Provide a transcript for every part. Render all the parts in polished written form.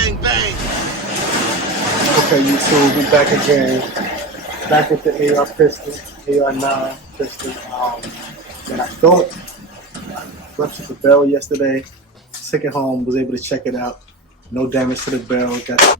bang, bang. Okay, YouTube, we back again. Back with the AR pistol, AR-9 pistol. And I thought I ruptured the barrel yesterday. Took it home, was able to check it out. No damage to the barrel. Got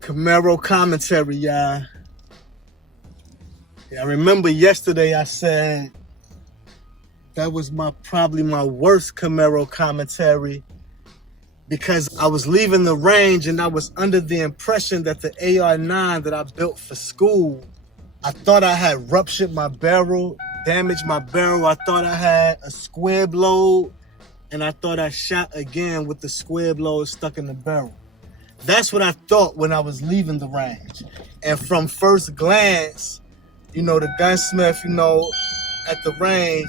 Camaro Commentary, y'all. Yeah, I remember yesterday I said that was probably my worst Camaro Commentary because I was leaving the range and I was under the impression that the AR9 that I built for school, I thought I had ruptured my barrel, damaged my barrel. I thought I had a squib load, and I thought I shot again with the squib load stuck in the barrel. That's what I thought when I was leaving the range. And from first glance, you know, the gunsmith, you know, at the range,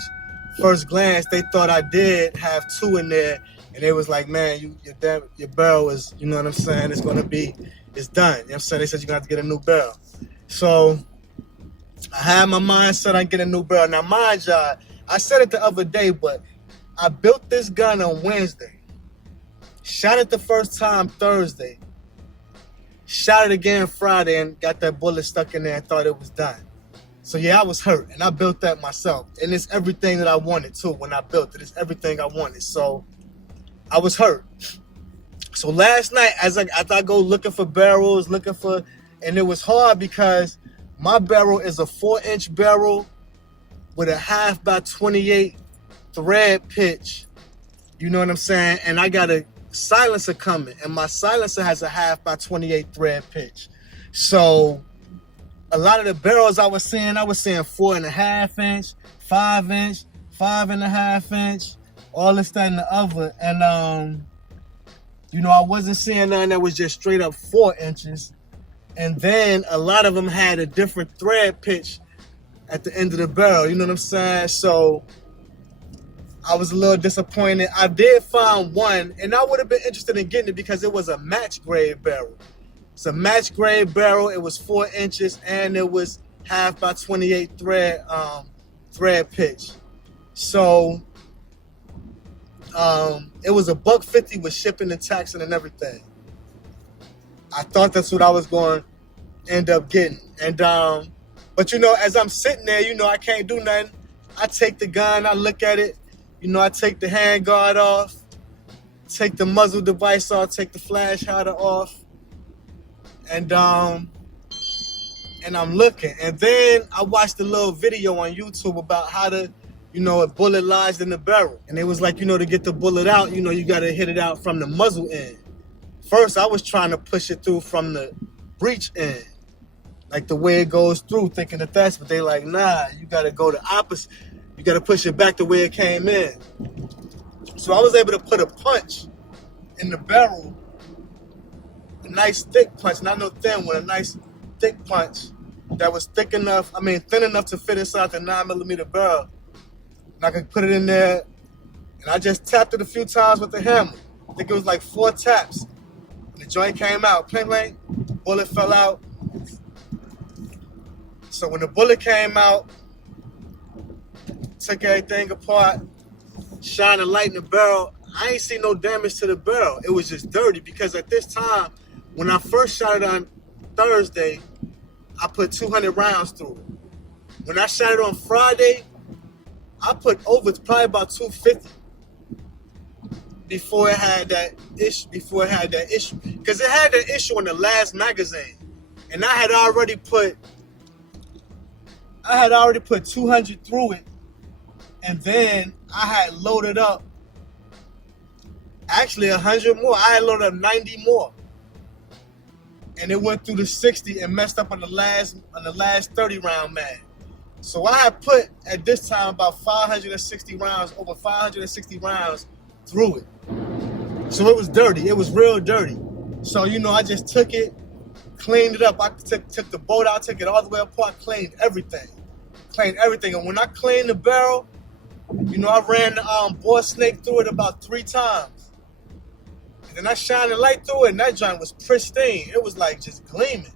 first glance, they thought I did have two in there. And they was like, man, your barrel is, you know what I'm saying? It's done. You know what I'm saying? They said you're going to have to get a new barrel. So I had my mind set on getting a new barrel. Now, mind y'all, I said it the other day, but I built this gun on Wednesday. Shot it the first time Thursday. Shot it again Friday and got that bullet stuck in there and thought it was done. So yeah, I was hurt and I built that myself. And it's everything that I wanted too when I built it. It's everything I wanted. So I was hurt. So last night, as I go looking for barrels, and it was hard because my barrel is a 4-inch barrel with a 1/2 by 28 thread pitch. You know what I'm saying? And I got a silencer coming, and my silencer has a 1/2 by 28 thread pitch. So a lot of the barrels I was seeing 4.5 inch, 5 inch, 5.5 inch, all this, that, and the other. And you know, I wasn't seeing none that was just straight up 4 inches. And then a lot of them had a different thread pitch at the end of the barrel. You know what I'm saying? So I was a little disappointed. I did find one, and I would have been interested in getting it because it was a match grade barrel. It's a match grade barrel. It was 4 inches, and it was 1/2 by 28 thread pitch. So it was $150 with shipping and taxing and everything. I thought that's what I was going to end up getting. And but you know, as I'm sitting there, you know, I can't do nothing. I take the gun, I look at it. You know, I take the handguard off, take the muzzle device off, take the flash hider off, and I'm looking. And then I watched a little video on YouTube about how to, you know, a bullet lodged in the barrel. And it was like, you know, to get the bullet out, you know, you got to hit it out from the muzzle end. First, I was trying to push it through from the breech end, like the way it goes through, thinking that that's, but they like, nah, you got to go the opposite. You got to push it back the way it came in. So I was able to put a punch in the barrel, a nice thick punch, not no thin one, a nice thick punch that was thin enough to fit inside the 9mm barrel. And I could put it in there, and I just tapped it a few times with the hammer. I think it was like 4 taps. And the joint came out, clink, clink, bullet fell out. So when the bullet came out, took everything apart, shined a light in the barrel. I ain't see no damage to the barrel. It was just dirty because at this time, when I first shot it on Thursday, I put 200 rounds through it. When I shot it on Friday, I put over probably about 250 before it had that issue. Because it had that issue in the last magazine. And I had already put 200 through it. And then I had loaded up actually 100 more. I had loaded up 90 more. And it went through the 60 and messed up on the last 30 round mag. So I had put at this time about 560 rounds, over 560 rounds through it. So it was dirty. It was real dirty. So, you know, I just took it, cleaned it up. I took the bolt out, took it all the way apart, cleaned everything. And when I cleaned the barrel, you know, I ran the bore snake through it about 3 times. And then I shined the light through it, and that joint was pristine. It was like just gleaming.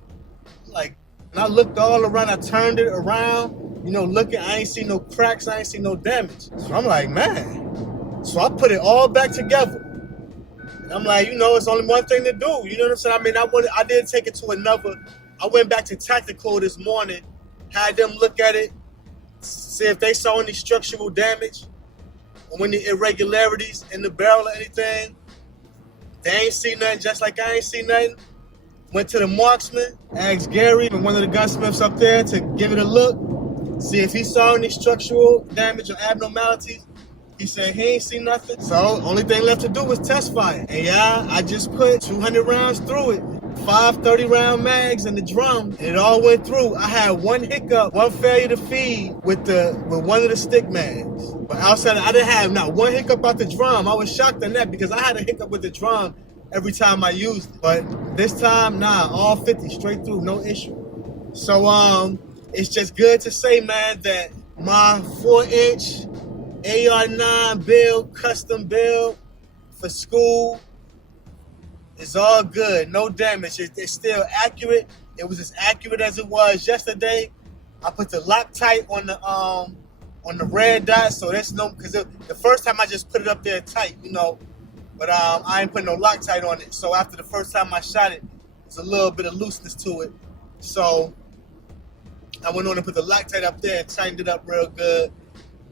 Like, and I looked all around, I turned it around, you know, looking, I ain't see no cracks, I ain't see no damage. So I'm like, man. So I put it all back together. And I'm like, you know, it's only one thing to do. You know what I'm saying? I mean, I did take it to another. I went back to Tactical this morning, had them look at it, see if they saw any structural damage or any irregularities in the barrel or anything. They ain't see nothing, just like I ain't see nothing. Went to the marksman, asked Gary and one of the gunsmiths up there to give it a look, see if he saw any structural damage or abnormalities. He said he ain't seen nothing. So only thing left to do was test fire. And yeah, I just put 200 rounds through it. 5 30-round mags in the drum, and it all went through. I had one hiccup, one failure to feed with one of the stick mags. But outside, I didn't have not one hiccup out the drum. I was shocked on that because I had a hiccup with the drum every time I used it. But this time, nah, all 50 straight through, no issue. So it's just good to say, man, that my 4-inch AR9 build, custom build for school, it's all good, no damage. It's still accurate. It was as accurate as it was yesterday. I put the Loctite on the red dot, so that's no, because the first time I just put it up there tight, you know, but I ain't put no Loctite on it. So after the first time I shot it, there's a little bit of looseness to it. So I went on and put the Loctite up there and tightened it up real good.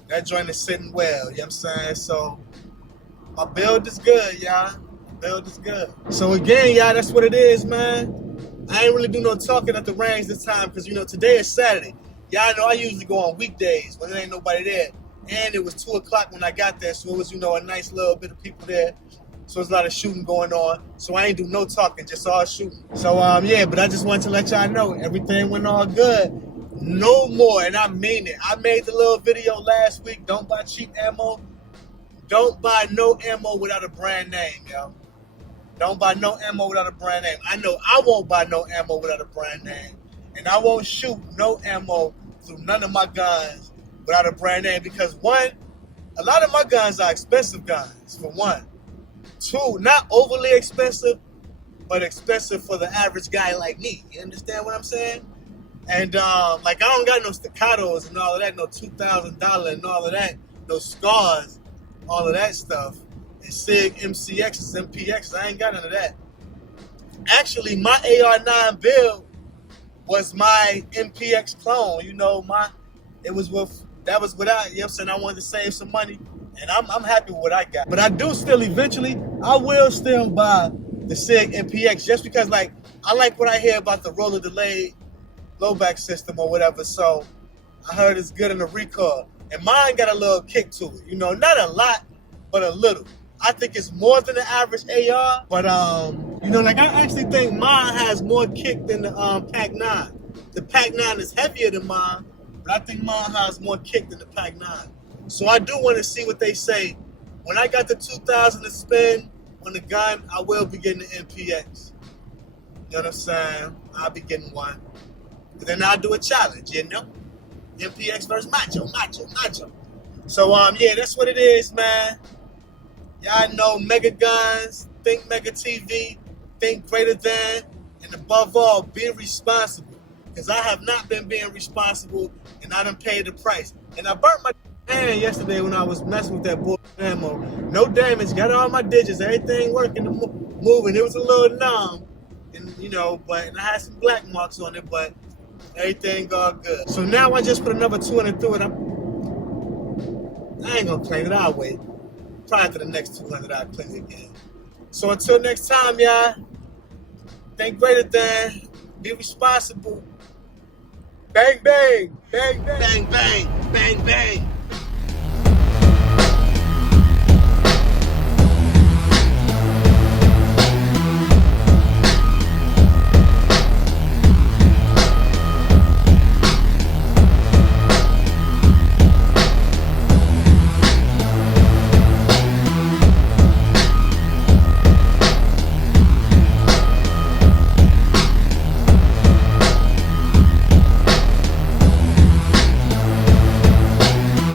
That joint is sitting well, you know what I'm saying? So my build is good, y'all. Build is good. So again, y'all, that's what it is, man. I ain't really do no talking at the range this time because, you know, today is Saturday. Y'all know I usually go on weekdays when there ain't nobody there. And it was 2 o'clock when I got there, so it was, you know, a nice little bit of people there. So there's a lot of shooting going on. So I ain't do no talking, just all shooting. So, yeah, but I just wanted to let y'all know everything went all good. No more, and I mean it. I made the little video last week, don't buy cheap ammo. Don't buy no ammo without a brand name, yo. Don't buy no ammo without a brand name. I know I won't buy no ammo without a brand name. And I won't shoot no ammo through none of my guns without a brand name because, one, a lot of my guns are expensive guns, for one. 2, not overly expensive, but expensive for the average guy like me. You understand what I'm saying? And, like, I don't got no staccatos and all of that, no $2,000 and all of that, no scars, all of that stuff. And SIG MCXs, MPXs, I ain't got none of that. Actually, my AR9 build was my MPX clone. You know, that was without, you know what I'm saying, I wanted to save some money, and I'm happy with what I got. But I do still eventually, I will still buy the SIG MPX just because, like, I like what I hear about the roller delayed blowback system or whatever, so I heard it's good in the recoil. And mine got a little kick to it, you know, not a lot, but a little. I think it's more than the average AR, but you know, like I actually think mine has more kick than the Pac-9. The Pac-9 is heavier than mine, but I think mine has more kick than the Pac-9. So I do want to see what they say. When I got the 2,000 to spend on the gun, I will be getting the MPX. You know what I'm saying? I'll be getting one. And then I'll do a challenge, you know? MPX versus Macho. So, yeah, that's what it is, man. Y'all know Mega Guns, ThinkMegaTV, think greater than, and above all, be responsible. Because I have not been being responsible, and I done paid the price. And I burnt my hand yesterday when I was messing with that bull ammo. No damage, got all my digits, everything working, moving. It was a little numb, and you know, and I had some black marks on it, but everything got good. So now I just put another 200 through it. I ain't gonna claim it, I'll wait. Prior to the next 200, I'll claim it again. So until next time, y'all, think greater than, be responsible. Bang, bang, bang, bang, bang, bang, bang, bang.